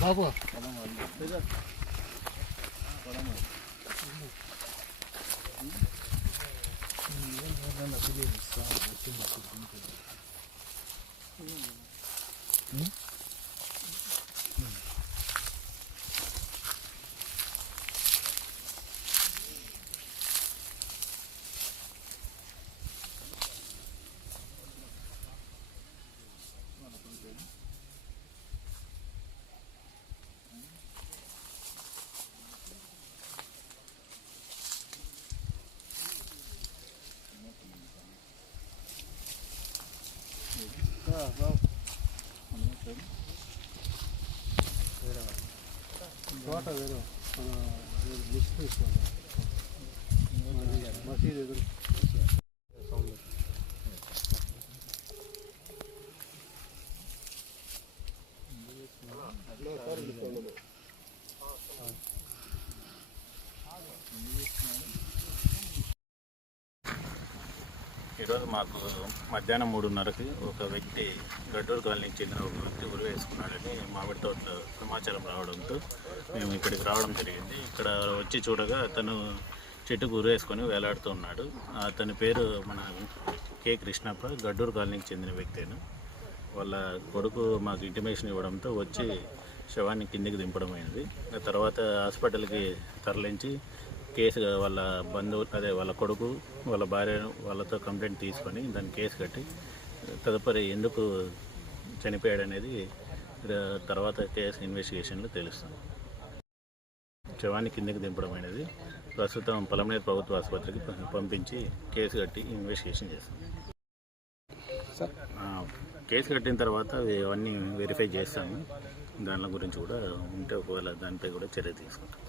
బాబు తోట వేరు మసీదు ఎదురు ఈరోజు మాకు మధ్యాహ్నం 3:30కి ఒక వ్యక్తి గడ్డూరు కాలనీకి చెందిన ఒక వ్యక్తి ఉరి వేసుకున్నాడని మామిడి తోటలో సమాచారం రావడంతో మేము ఇక్కడికి రావడం జరిగింది. ఇక్కడ వచ్చి చూడగా అతను చెట్టుకు ఉరి వేసుకొని వేలాడుతూ ఉన్నాడు. అతని పేరు మన కె కృష్ణప్ప, గడ్డూరు కాలనీకి చెందిన వ్యక్తిను. వాళ్ళ కొడుకు మాకు ఇంటిమేషన్ ఇవ్వడంతో వచ్చి శవాన్ని కిందికి దింపడమైనది. తర్వాత హాస్పిటల్కి తరలించి కేసు వాళ్ళ బంధువులు వాళ్ళ కొడుకు వాళ్ళ భార్య వాళ్ళతో కంప్లైంట్ తీసుకొని దాన్ని కేసు కట్టి తదుపరి ఎందుకు చనిపోయాడనేది తర్వాత కేసు ఇన్వెస్టిగేషన్లో తెలుస్తుంది. శవాన్ని కిందికి దింపడమైనది. ప్రస్తుతం పలమనేరు ప్రభుత్వ ఆసుపత్రికి పంపించి కేసు కట్టి ఇన్వెస్టిగేషన్ చేస్తాం. కేసు కట్టిన తర్వాత అవన్నీ వెరిఫై చేస్తాము. దాని గురించి కూడా ఉంటే ఒకవేళ దానిపై కూడా చర్య తీసుకుంటాం.